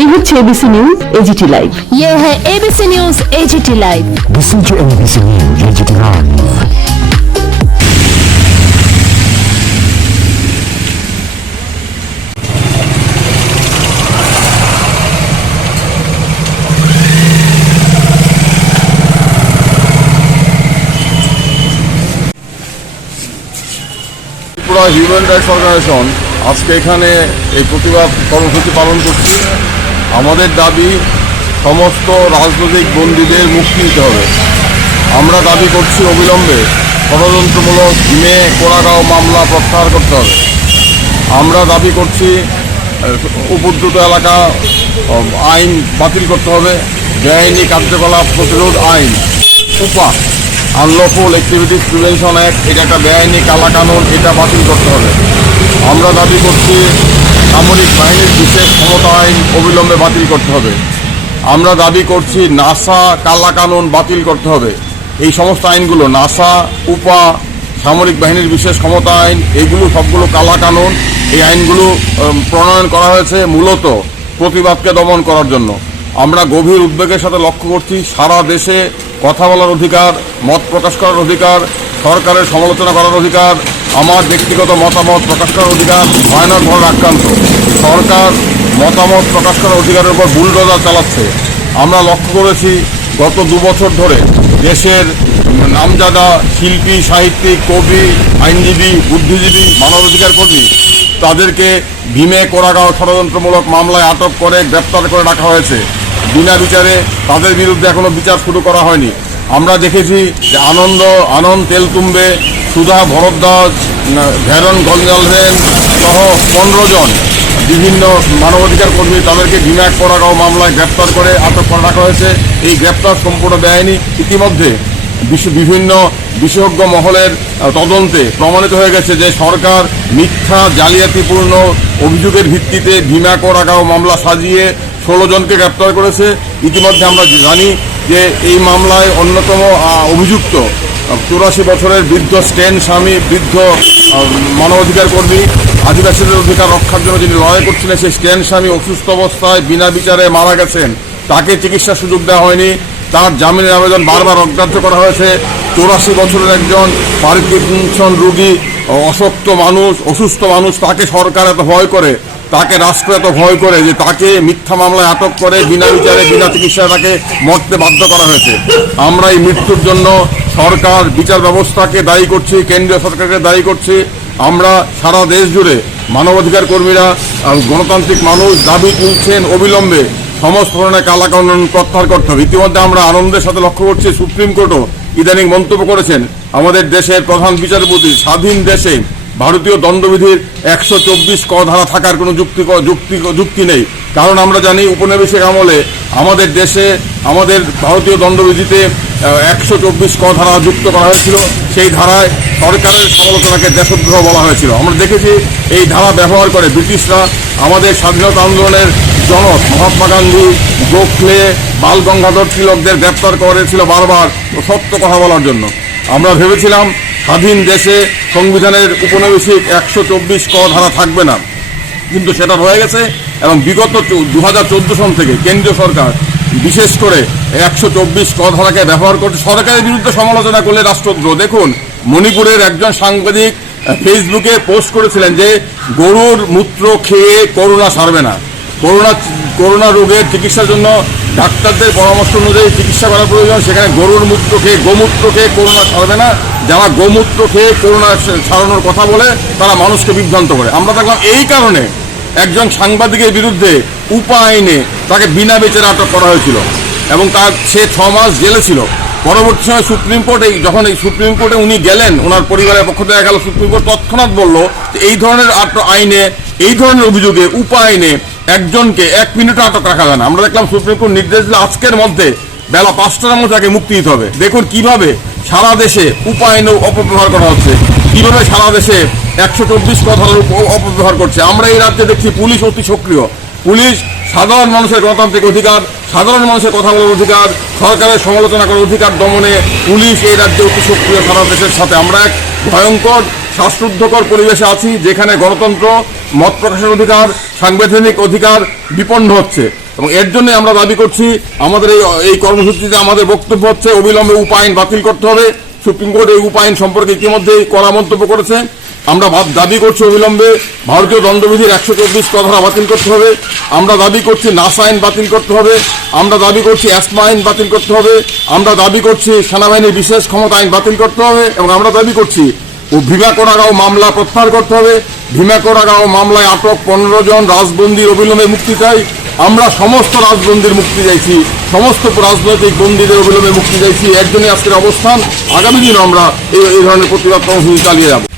এই হচ্ছে ABC news AGT live. ये है ABC news AGT live. Listen to ABC News AGT Live. Tripura human rights organisation আজকে এখানে এই প্রতিবাদ কর্মসূচি পালন করছি। আমাদের দাবি সমস্ত রাজনৈতিক বন্দীদের মুক্তি দিতে হবে। আমরা দাবি করছি অবিলম্বে ষড়যন্ত্রমূলক ভীমে কোড়াগাঁও মামলা প্রত্যাহার করতে হবে। আমরা দাবি করছি উপদ্রুত এলাকা আইন বাতিল করতে হবে। বেআইনি কার্যকলাপ প্রতিরোধ আইন উপা আনলফুল অ্যাক্টিভিটিস প্রিভেনশন অ্যাক্ট, এটা একটা বেআইনি কালা কানুন, এটা বাতিল করতে হবে। আমরা দাবি করছি সামরিক বাহিনীর বিশেষ ক্ষমতা আইন অবিলম্বে বাতিল করতে হবে। আমরা দাবি করছি নাসা কালা কানুন বাতিল করতে হবে। এই সমস্ত আইনগুলো নাসা, উপা, সামরিক বাহিনীর বিশেষ ক্ষমতা আইন, এগুলো সবগুলো কালা কানুন। এই আইনগুলো প্রণয়ন করা হয়েছে মূলত প্রতিবাদকে দমন করার জন্য। আমরা গভীর উদ্বেগের সাথে লক্ষ্য করছি সারা দেশে কথা বলার অধিকার, মত প্রকাশ করার অধিকার, সরকারের সমালোচনা করার অধিকার, আমার ব্যক্তিগত মতামত প্রকাশ করার অধিকার ভয়ানকভাবে আক্রান্ত। সরকার মতামত প্রকাশ করার অধিকারের উপর বুলডোজার চালাচ্ছে। আমরা লক্ষ্য করেছি গত 2 বছর ধরে দেশের নামজাদা শিল্পী, সাহিত্যিক, কবি, আইনজীবী, বুদ্ধিজীবী, মানবাধিকার কর্মী তাদেরকে ভীমে কোড়াগাঁও ষড়যন্ত্রমূলক মামলায় আটক করে গ্রেপ্তার করে রাখা হয়েছে বিনা বিচারে। তাদের বিরুদ্ধে এখনো বিচার শুরু করা হয়নি। আমরা দেখেছি যে আনন্দ তেলতুম্বে, সুধা ভরদ্বাজ, ভেরন গঞ্জালভেন সহ 15 জন বিভিন্ন মানবাধিকার কর্মী তাদেরকে ভীমে কোড়াগাঁও মামলায় গ্রেপ্তার করে আটক করে রাখা হয়েছে। এই গ্রেপ্তার সম্পূর্ণ বেআইনি। ইতিমধ্যে বিভিন্ন বিশেষজ্ঞ মহলের তদন্তে প্রমাণিত হয়ে গেছে যে সরকার মিথ্যা জালিয়াতিপূর্ণ অভিযোগের ভিত্তিতে ভীমে কোড়াগাঁও মামলা সাজিয়ে 16 জনকে গ্রেপ্তার করেছে। ইতিমধ্যে আমরা জানি যে এই মামলায় অন্যতম অভিযুক্ত 84 বছরের বৃদ্ধ স্টেন স্বামী, বৃদ্ধ মানবাধিকার কর্মী, আদিবাসীদের অধিকার রক্ষার জন্য যিনি লড়াই করছিলেন, সেই স্টেন স্বামী অসুস্থ অবস্থায় বিনা বিচারে মারা গেছেন। তাকে চিকিৎসার সুযোগ দেওয়া হয়নি। তার জামিনের আবেদন বারবার অগ্রাহ্য করা হয়েছে। 84 বছরের একজন পার্কিনসন রোগী, অসুস্থ মানুষ, তাকে সরকার এত ভয় করে, তাকে রাষ্ট্র এত ভয় করে যে তাকে মিথ্যা মামলায় আটক করে বিনা বিচারে বিনা চিকিৎসায় তাকে মরতে বাধ্য করা হয়েছে। আমরা এই মৃত্যুর জন্য সরকার, বিচার ব্যবস্থাকে দায়ী করছি, কেন্দ্রীয় সরকারকে দায়ী করছি। আমরা সারা দেশ জুড়ে মানবাধিকার কর্মীরা, গণতান্ত্রিক মানুষ দাবি তুলছেন অবিলম্বে সমস্ত ধরনের কালা কানুন প্রত্যাহার করতে হবে। ইতিমধ্যে আমরা আনন্দের সাথে লক্ষ্য করছি সুপ্রিম কোর্টও ইদানিং মন্তব্য করেছেন আমাদের দেশের প্রধান বিচারপতি স্বাধীন দেশে ভারতীয় দণ্ডবিধির 124 ক ধারা থাকার কোনো যুক্তি নেই। কারণ আমরা জানি উপনিবেশিক আমলে আমাদের দেশে আমাদের ভারতীয় দণ্ডবিধিতে 124 ক ধারা যুক্ত করা হয়েছিল। সেই ধারায় সরকারের সমালোচনাকে দেশদ্রোহ বলা হয়েছিল। আমরা দেখেছি এই ধারা ব্যবহার করে ব্রিটিশরা আমাদের স্বাধীনতা আন্দোলনের জনক মহাত্মা গান্ধী, গোখলে, বাল গঙ্গাধর তিলকদের গ্রেপ্তার করেছিল বারবার সত্য কথা বলার জন্য। আমরা ভেবেছিলাম স্বাধীন দেশে সংবিধানের উপনিবেশিক 124 ক ধারা থাকবে না, কিন্তু সেটা রয়ে গেছে। এবং বিগত 2014 সন থেকে কেন্দ্রীয় সরকার বিশেষ করে 124 ক ধারাকে ব্যবহার করছে সরকারের বিরুদ্ধে সমালোচনা করলে রাষ্ট্রদ্রোহ। দেখুন, মণিপুরের একজন সাংবাদিক ফেসবুকে পোস্ট করেছিলেন যে গরুর মূত্র খেয়ে করোনা সারবে না, করোনা রোগের চিকিৎসার জন্য ডাক্তারদের পরামর্শ অনুযায়ী চিকিৎসা করা প্রয়োজন, সেখানে গরুর মূত্র খেয়ে গোমূত্র খেয়ে করোনা সারবে না। যারা গোমূত্র খেয়ে করোনা সারানোর কথা বলে তারা মানুষকে বিভ্রান্ত করে। আমরা দেখলাম এই কারণে একজন সাংবাদিকের বিরুদ্ধে উপা আইনে তাকে বিনা বিচারে আটক করা হয়েছিল এবং সে 6 মাস জেলে ছিল। পরবর্তী সময় সুপ্রিম কোর্টে যখন এই সুপ্রিম কোর্টে উনি গেলেন, ওনার পরিবারের পক্ষ থেকে গেল, সুপ্রিম কোর্ট তৎক্ষণাৎ বলল যে এই ধরনের আইনে, এই ধরনের অভিযোগে উপা আইনে একজনকে 1 মিনিটও আটক রাখা যায় না। আমরা দেখলাম সুপ্রিম কোর্ট নির্দেশ দিলে আজকের মধ্যে বেলা 5টার মধ্যে তাকে মুক্তি দিতে হবে। দেখুন কিভাবে সারা দেশে উপা আইনও অপব্যবহার করা হচ্ছে, কিভাবে সারা দেশে 124 ক ধারার অপব্যবহার করছে। আমরা এই রাজ্যে দেখছি পুলিশ অতি সক্রিয়। পুলিশ সাধারণ মানুষের গণতান্ত্রিক অধিকার, সাধারণ মানুষের কথা বলার অধিকার, সরকারের সমালোচনা করার অধিকার দমনে পুলিশ এই রাজ্যে অতি সক্রিয় সারা দেশের সাথে। আমরা এক ভয়ঙ্কর শ্বাসরুদ্ধকর পরিবেশে আছি, যেখানে গণতন্ত্র, মত প্রকাশের অধিকার, সাংবিধানিক অধিকার বিপন্ন হচ্ছে। এবং এর জন্য আমরা দাবি করছি, আমাদের এই কর্মসূচিতে আমাদের বক্তব্য হচ্ছে অবিলম্বে উপ আইন বাতিল করতে হবে। সুপ্রিম কোর্ট এই উপ আইন সম্পর্কে ইতিমধ্যেই কড়া মন্তব্য করেছে। আমরা দাবি করছি অবিলম্বে ভারতীয় দণ্ডবিধির 124 ধারা বাতিল করতে হবে। আমরা দাবি করছি নাস আইন বাতিল করতে হবে। আমরা দাবি করছি অ্যাসমা আইন বাতিল করতে হবে। আমরা দাবি করছি সেনাবাহিনীর বিশেষ ক্ষমতা আইন বাতিল করতে হবে। এবং আমরা দাবি করছি ভীমা কোরেগাঁও মামলা প্রত্যাহার করতে হবে। ভীমা কোরেগাঁও মামলায় আটক 15 জন রাজবন্দীর অবিলম্বে মুক্তি চাই। আমরা সমস্ত রাজবন্দীর মুক্তি চাইছি, সমস্ত রাজনৈতিক বন্দীদের অবিলম্বে মুক্তি চাইছি। এর জন্য আজকের অবস্থান। আগামী দিনে আমরা এই ধরনের প্রতিবাদ কর্মসূচি চালিয়ে যাব।